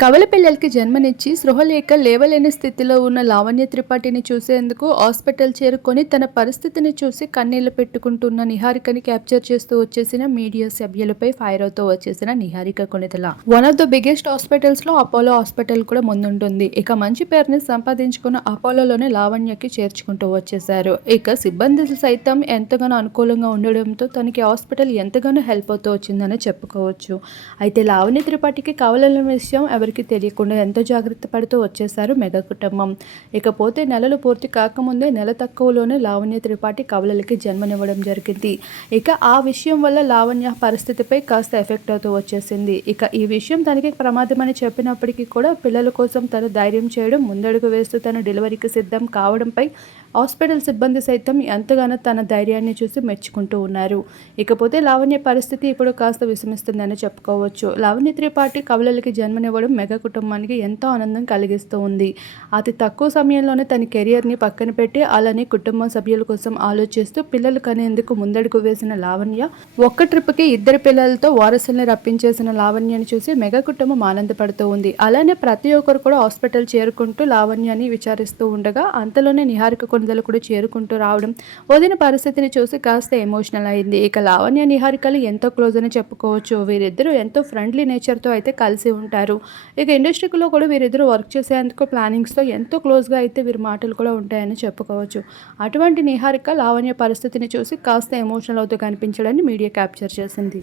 కవల పిల్లలకి జన్మనిచ్చి స్పృహ లేక లేవలేని స్థితిలో ఉన్న లావణ్య త్రిపాఠిని చూసేందుకు హాస్పిటల్ చేరుకొని తన పరిస్థితిని చూసి కన్నీళ్లు పెట్టుకుంటున్న నిహారికని క్యాప్చర్ చేస్తూ వచ్చేసిన మీడియా సభ్యులపై ఫైర్ అవుతూ వచ్చేసిన Niharika Konidela. One of the biggest hospitals లో అపోలో హాస్పిటల్ కూడా ముందుంటుంది. ఇక మంచి పేరుని సంపాదించుకున్న అపోలోలోనే లావణ్యకి చేర్చుకుంటూ వచ్చేశారు. ఇక సిబ్బంది సైతం ఎంతగానో అనుకూలంగా ఉండడంతో తనకి హాస్పిటల్ ఎంతగానో హెల్ప్ అవుతూ వచ్చిందని చెప్పుకోవచ్చు. అయితే లావణ్య త్రిపాఠికి కావాలన్న విషయం ఎవరికి తెలియకుండా ఎంతో జాగ్రత్త పడుతూ వచ్చేశారు మెగా కుటుంబం. ఇకపోతే నెలలు పూర్తి కాకముందే నెల తక్కువలోనే లావణ్య త్రిపాఠి కవలలకి జన్మనివ్వడం జరిగింది. ఇక ఆ విషయం వల్ల లావణ్య పరిస్థితిపై కాస్త ఎఫెక్ట్ అవుతూ వచ్చేసింది. ఇక ఈ విషయం తనకి ప్రమాదమని చెప్పినప్పటికీ కూడా పిల్లల కోసం తను ధైర్యం చేయడం, ముందడుగు వేస్తూ తను డెలివరీకి సిద్ధం కావడంపై హాస్పిటల్ సిబ్బంది సైతం ఎంతగానో తన ధైర్యాన్ని చూసి మెచ్చుకుంటూ ఉన్నారు. ఇకపోతే లావణ్య పరిస్థితి ఇప్పుడు కాస్త విషమిస్తుందని చెప్పుకోవచ్చు. లావణ్య త్రిపాఠి కవలలకి జన్మనివ్వడం మెగా కుటుంబానికి ఎంతో ఆనందం కలిగిస్తూ ఉంది. అతి తక్కువ సమయంలోనే తన కెరియర్ని పక్కన పెట్టి అలానే కుటుంబ సభ్యుల కోసం ఆలోచిస్తూ పిల్లలు కనేందుకు ముందడుగు వేసిన లావణ్య ఒక్క ట్రిప్కి 2 పిల్లలతో వారసుల్ని రప్పించేసిన లావణ్యని చూసి మెగా కుటుంబం ఆనందపడుతూ ఉంది. అలానే ప్రతి ఒక్కరు కూడా హాస్పిటల్ చేరుకుంటూ లావణ్యని విచారిస్తూ ఉండగా అంతలోనే నిహారిక కొణిదల కూడా చేరుకుంటూ రావడం వదిన పరిస్థితిని చూసి కాస్త ఎమోషనల్ అయింది. ఇక లావణ్య నిహారికలు ఎంతో క్లోజ్ అని చెప్పుకోవచ్చు. వీరిద్దరూ ఎంతో ఫ్రెండ్లీ నేచర్తో అయితే కలిసి ఉంటారు. ఇక ఇండస్ట్రీలో కూడా వీరిద్దరూ వర్క్ చేసేందుకు ప్లానింగ్స్తో ఎంతో క్లోజ్గా అయితే వీరి మాటలు కూడా ఉంటాయని చెప్పుకోవచ్చు. అటువంటి నిహారిక లావణ్య పరిస్థితిని చూసి కాస్త ఎమోషనల్ అవుతూ కనిపించడాన్ని మీడియా క్యాప్చర్ చేసింది.